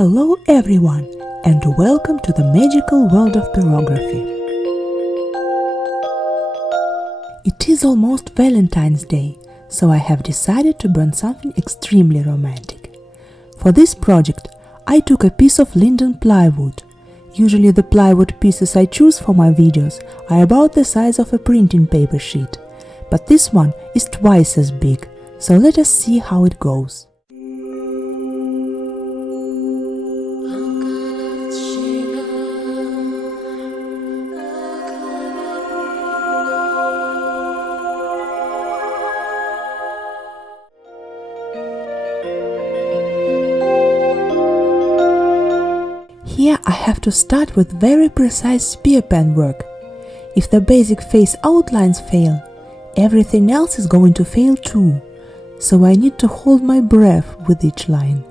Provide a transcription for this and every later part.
Hello everyone, and welcome to the magical world of pyrography. It is almost Valentine's Day, so I have decided to burn something extremely romantic. For this project, I took a piece of linden plywood. Usually the plywood pieces I choose for my videos are about the size of a printing paper sheet, but this one is twice as big, so let us see how it goes. Here I have to start with very precise spear pen work. If the basic face outlines fail, everything else is going to fail too, so I need to hold my breath with each line.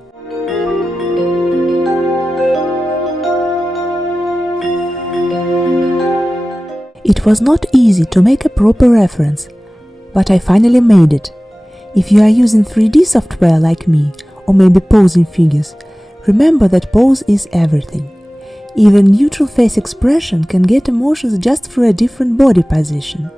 It was not easy to make a proper reference, but I finally made it. If you are using 3D software like me, or maybe posing figures, remember that pose is everything. Even neutral face expression can get emotions just through a different body position.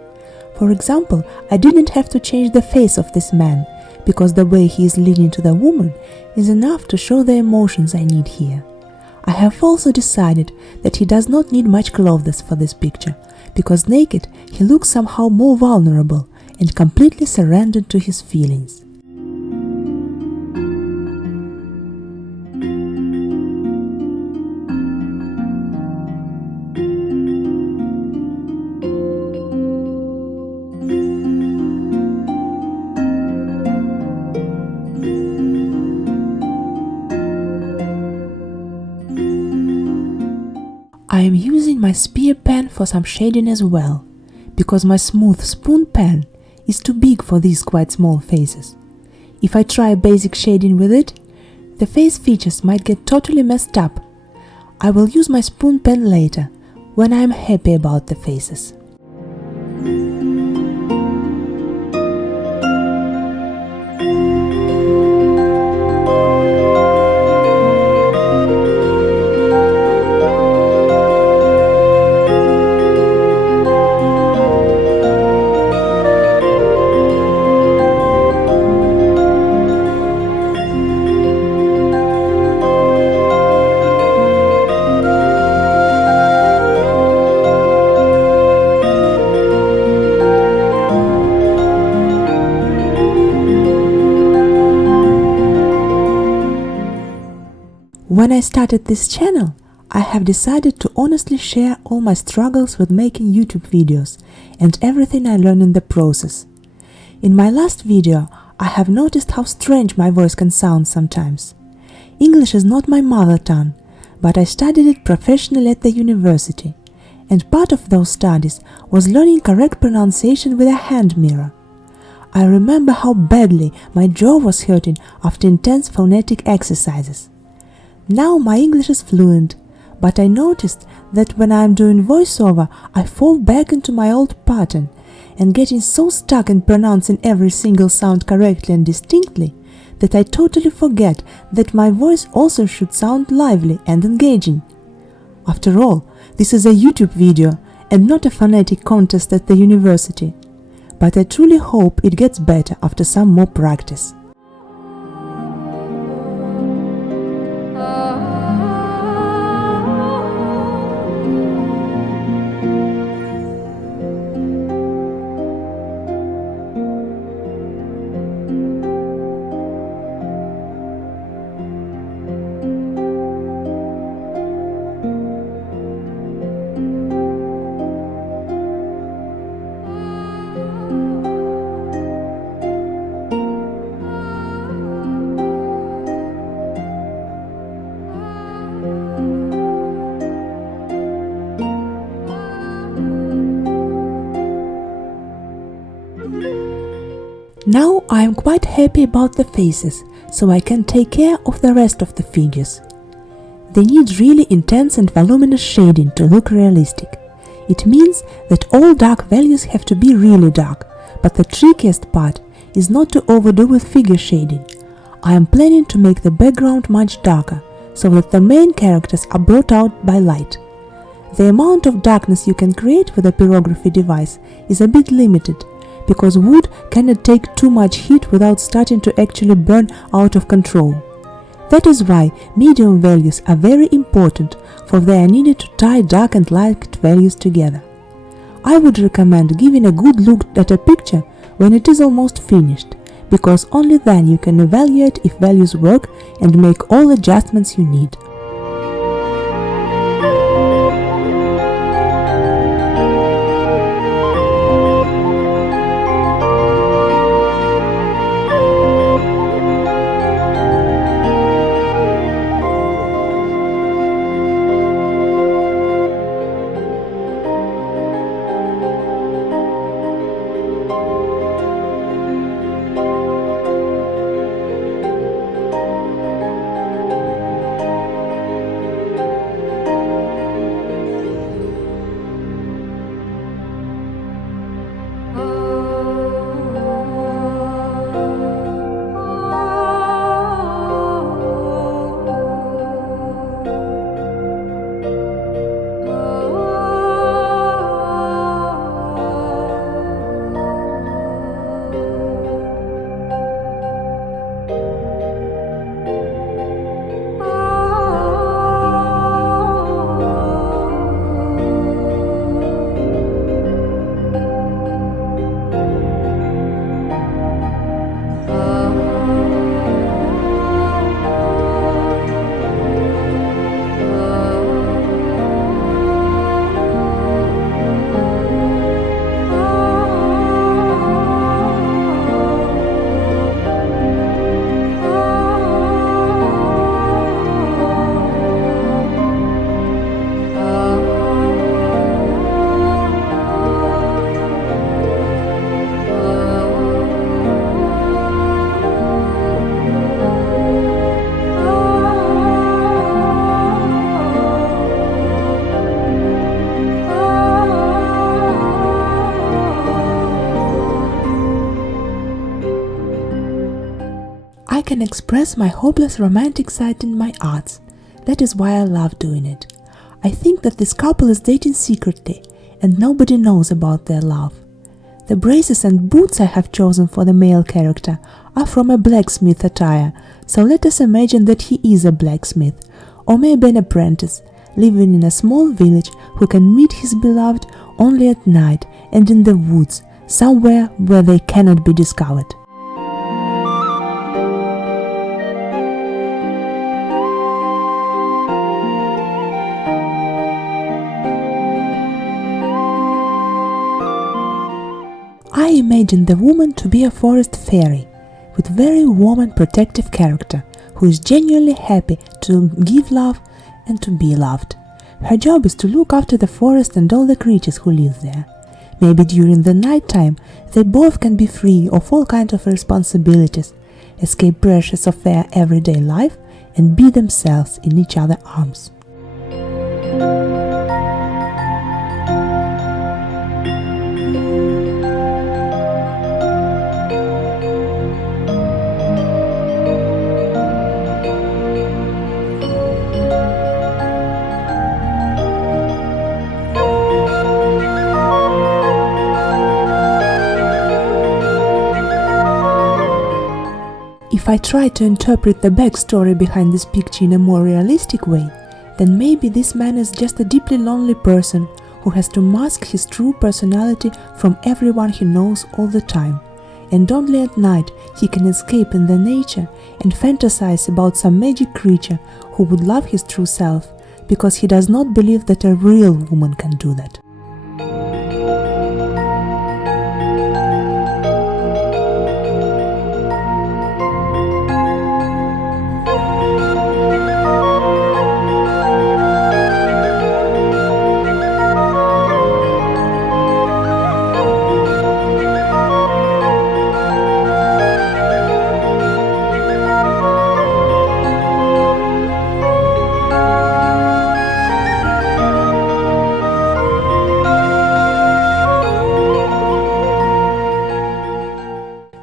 For example, I didn't have to change the face of this man, because the way he is leaning to the woman is enough to show the emotions I need here. I have also decided that he does not need much clothes for this picture, because naked he looks somehow more vulnerable and completely surrendered to his feelings. I am using my spear pen for some shading as well, because my smooth spoon pen is too big for these quite small faces. If I try basic shading with it, the face features might get totally messed up. I will use my spoon pen later, when I am happy about the faces. When I started this channel, I have decided to honestly share all my struggles with making YouTube videos and everything I learned in the process. In my last video, I have noticed how strange my voice can sound sometimes. English is not my mother tongue, but I studied it professionally at the university, and part of those studies was learning correct pronunciation with a hand mirror. I remember how badly my jaw was hurting after intense phonetic exercises. Now my English is fluent, but I noticed that when I am doing voiceover, I fall back into my old pattern and getting so stuck in pronouncing every single sound correctly and distinctly that I totally forget that my voice also should sound lively and engaging. After all, this is a YouTube video and not a phonetic contest at the university, but I truly hope it gets better after some more practice. Now I am quite happy about the faces, so I can take care of the rest of the figures. They need really intense and voluminous shading to look realistic. It means that all dark values have to be really dark, but the trickiest part is not to overdo with figure shading. I am planning to make the background much darker, so that the main characters are brought out by light. The amount of darkness you can create with a pyrography device is a bit limited, because wood cannot take too much heat without starting to actually burn out of control. That is why medium values are very important, for they are needed to tie dark and light values together. I would recommend giving a good look at a picture when it is almost finished, because only then you can evaluate if values work and make all adjustments you need. I can express my hopeless romantic side in my arts. That is why I love doing it. I think that this couple is dating secretly, and nobody knows about their love. The braces and boots I have chosen for the male character are from a blacksmith attire, so let us imagine that he is a blacksmith, or maybe an apprentice, living in a small village who can meet his beloved only at night and in the woods, somewhere where they cannot be discovered. I imagine the woman to be a forest fairy, with very warm and protective character, who is genuinely happy to give love and to be loved. Her job is to look after the forest and all the creatures who live there. Maybe during the night time they both can be free of all kinds of responsibilities, escape pressures of their everyday life, and be themselves in each other's arms. If I try to interpret the backstory behind this picture in a more realistic way, then maybe this man is just a deeply lonely person who has to mask his true personality from everyone he knows all the time, and only at night he can escape in the nature and fantasize about some magic creature who would love his true self, because he does not believe that a real woman can do that.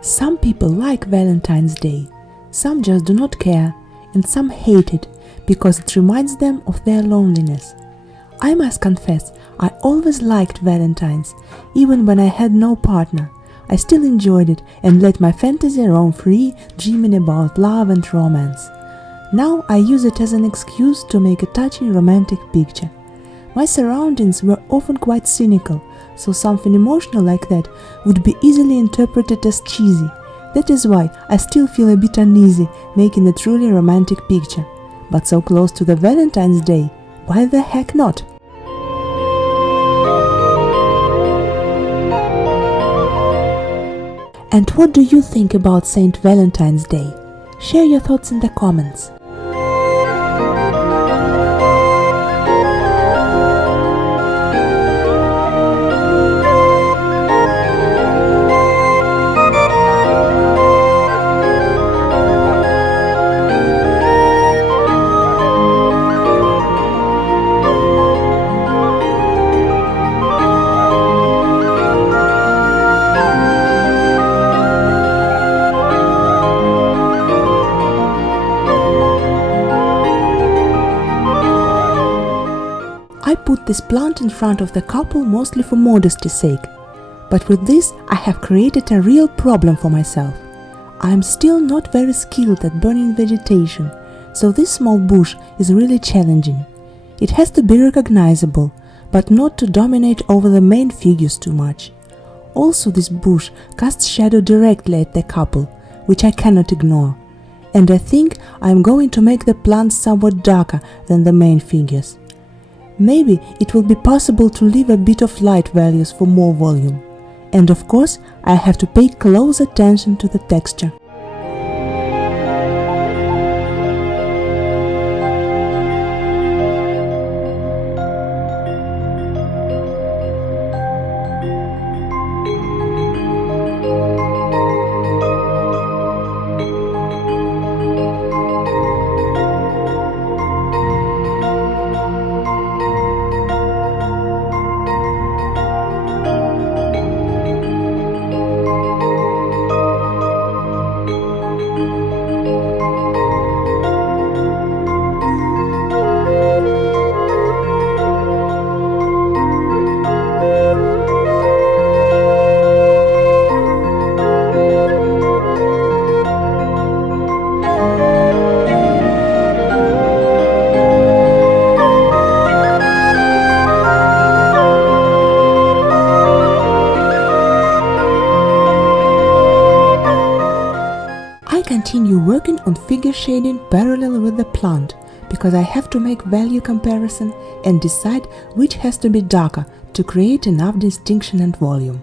Some people like Valentine's Day, some just do not care, and some hate it because it reminds them of their loneliness. I must confess, I always liked Valentine's, even when I had no partner. I still enjoyed it and let my fantasy roam free, dreaming about love and romance. Now I use it as an excuse to make a touching romantic picture. My surroundings were often quite cynical, so something emotional like that would be easily interpreted as cheesy. That is why I still feel a bit uneasy making a truly romantic picture. But so close to the Valentine's Day, why the heck not? And what do you think about St. Valentine's Day? Share your thoughts in the comments. I put this plant in front of the couple mostly for modesty's sake, but with this I have created a real problem for myself. I am still not very skilled at burning vegetation, so this small bush is really challenging. It has to be recognizable, but not to dominate over the main figures too much. Also, this bush casts shadow directly at the couple, which I cannot ignore, and I think I am going to make the plants somewhat darker than the main figures. Maybe it will be possible to leave a bit of light values for more volume. And of course, I have to pay close attention to the texture. Continue working on figure shading parallel with the plant, because I have to make value comparison and decide which has to be darker to create enough distinction and volume.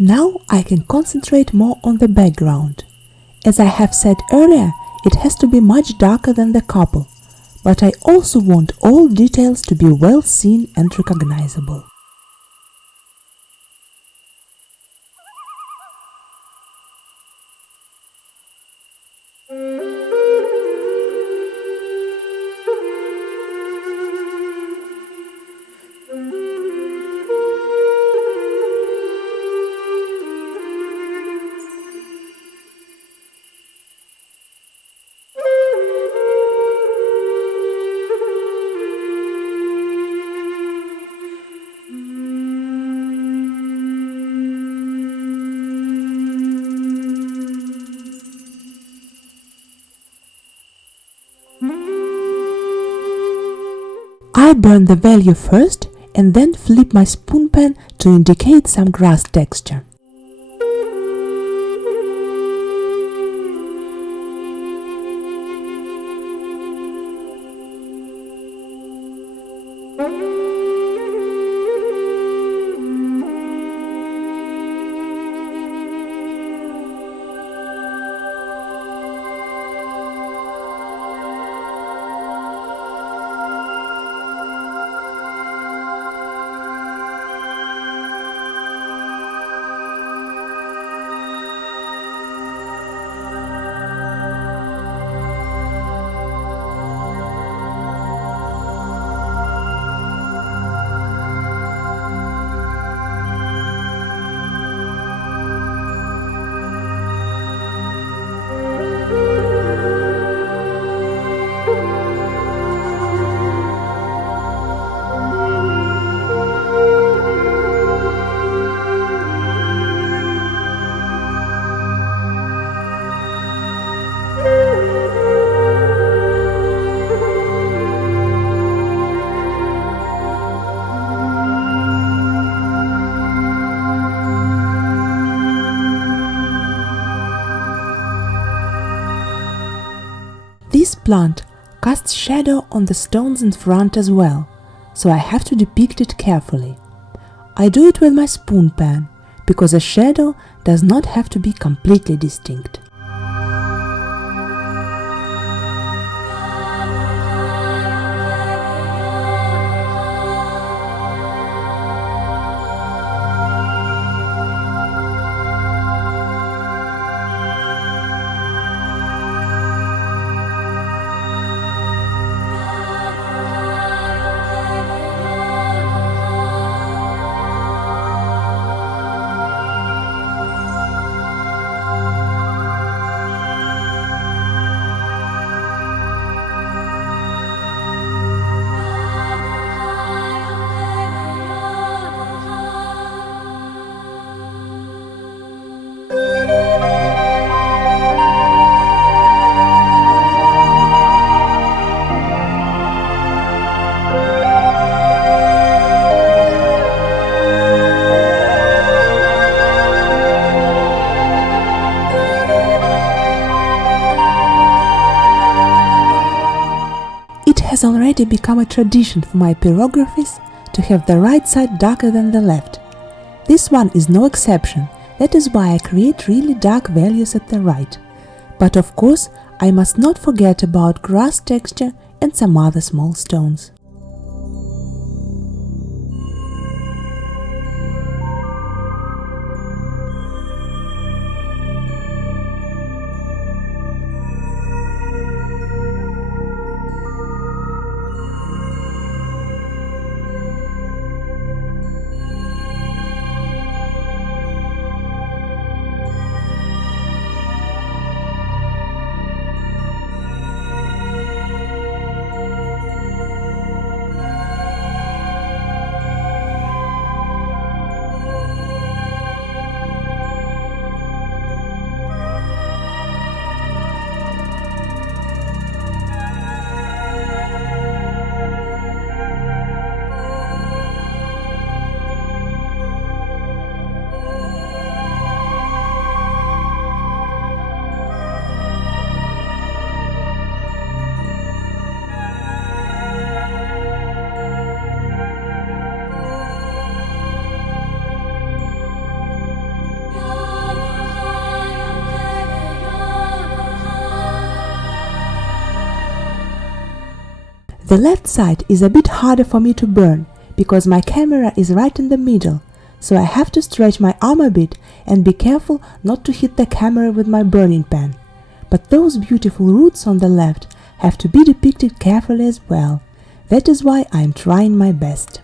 Now I can concentrate more on the background. As I have said earlier, it has to be much darker than the couple, but I also want all details to be well seen and recognizable. I burn the value first and then flip my spoon pen to indicate some grass texture. This plant casts shadow on the stones in front as well, so I have to depict it carefully. I do it with my spoon pen, because a shadow does not have to be completely distinct. It has already become a tradition for my pyrographies to have the right side darker than the left. This one is no exception, that is why I create really dark values at the right. But of course, I must not forget about grass texture and some other small stones. The left side is a bit harder for me to burn, because my camera is right in the middle, so I have to stretch my arm a bit and be careful not to hit the camera with my burning pan. But those beautiful roots on the left have to be depicted carefully as well. That is why I am trying my best.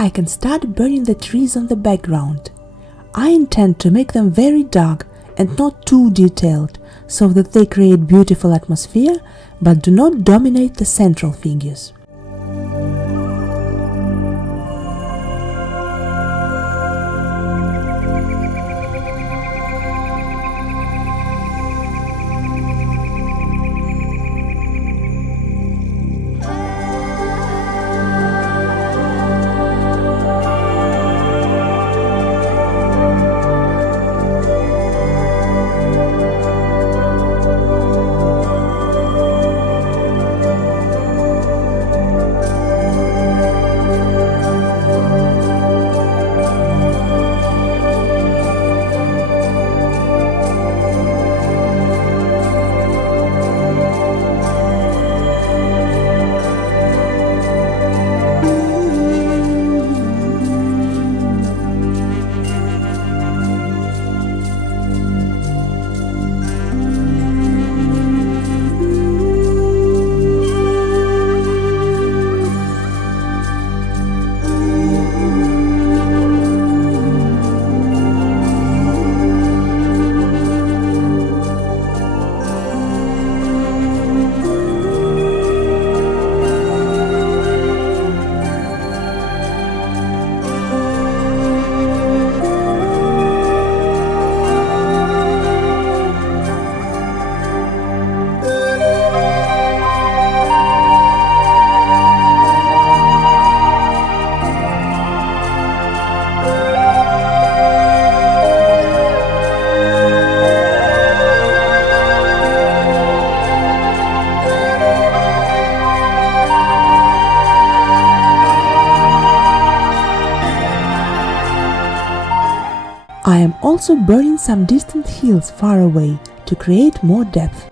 I can start burning the trees on the background. I intend to make them very dark and not too detailed, so that they create beautiful atmosphere but do not dominate the central figures. I am also burning some distant hills far away to create more depth.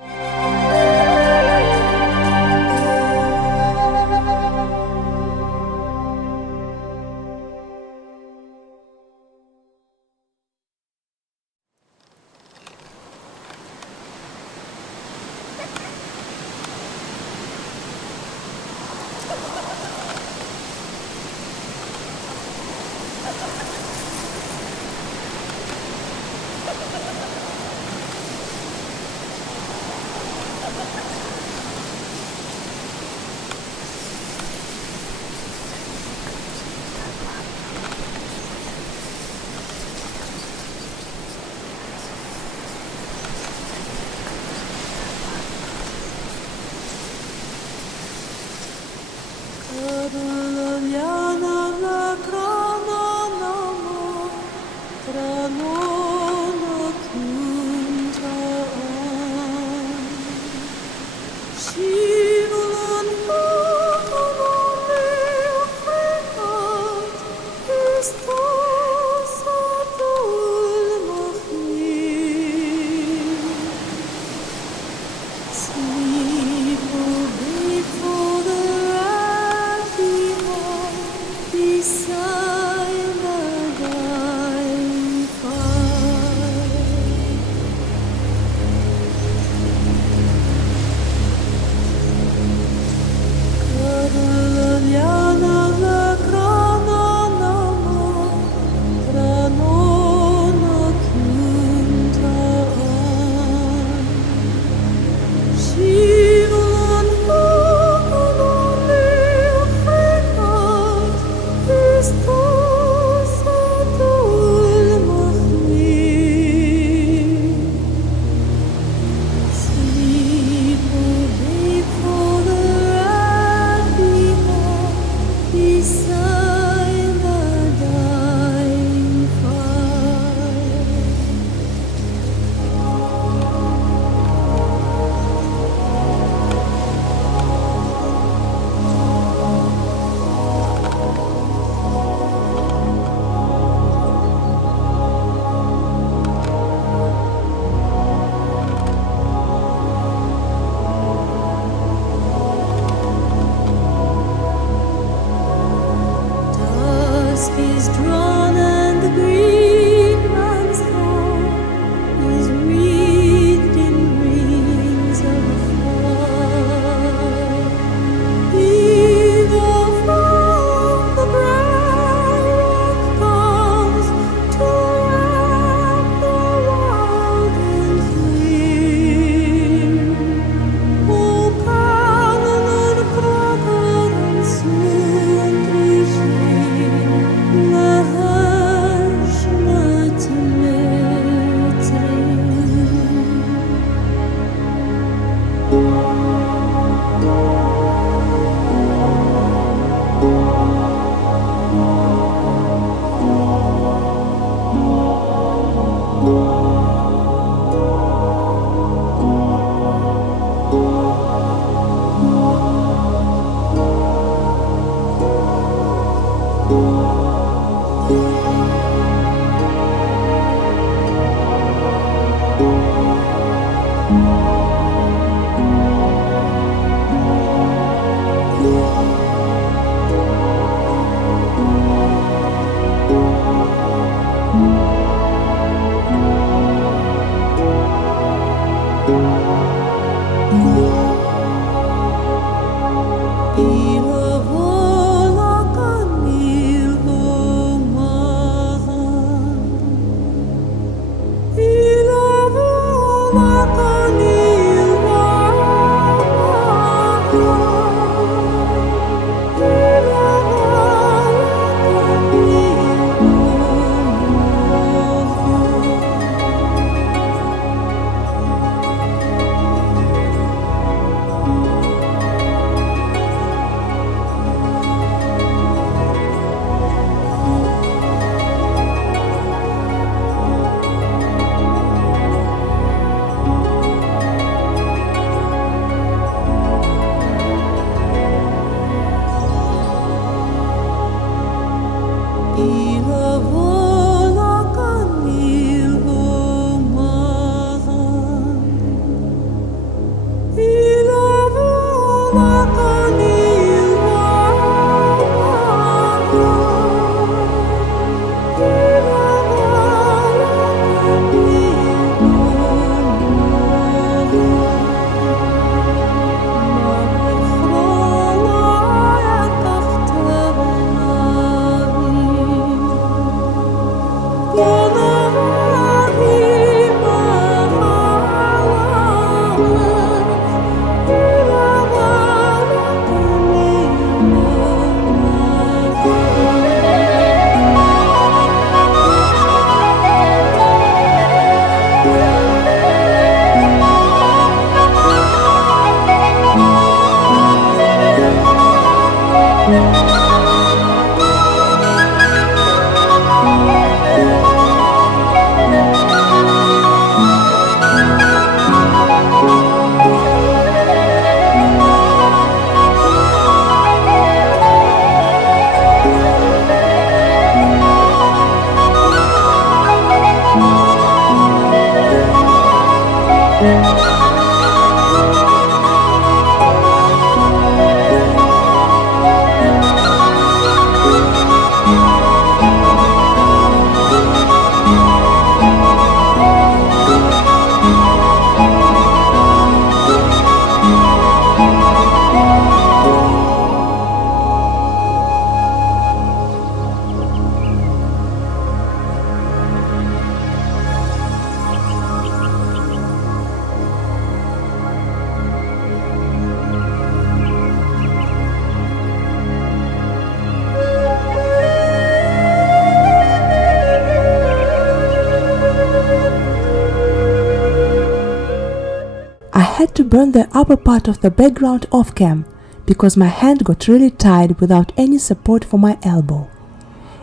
I had to burn the upper part of the background off cam because my hand got really tired without any support for my elbow.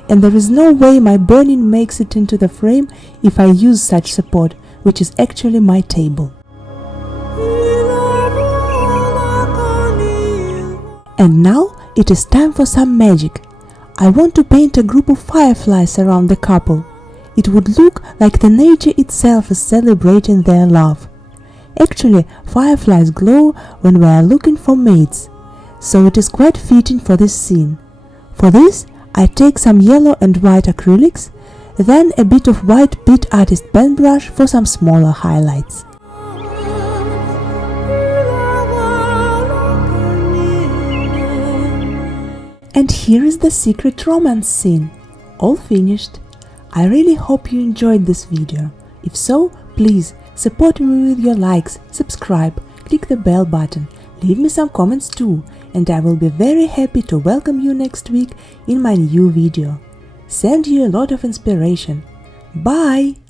And there is no way my burning makes it into the frame if I use such support, which is actually my table. And now it is time for some magic. I want to paint a group of fireflies around the couple. It would look like the nature itself is celebrating their love. Actually, fireflies glow when we are looking for mates, so it is quite fitting for this scene. For this, I take some yellow and white acrylics, then a bit of white Pitt Artist Pen brush for some smaller highlights. And here is the secret romance scene, all finished. I really hope you enjoyed this video. If so, please support me with your likes, subscribe, click the bell button, leave me some comments too, and I will be very happy to welcome you next week in my new video. Send you a lot of inspiration. Bye!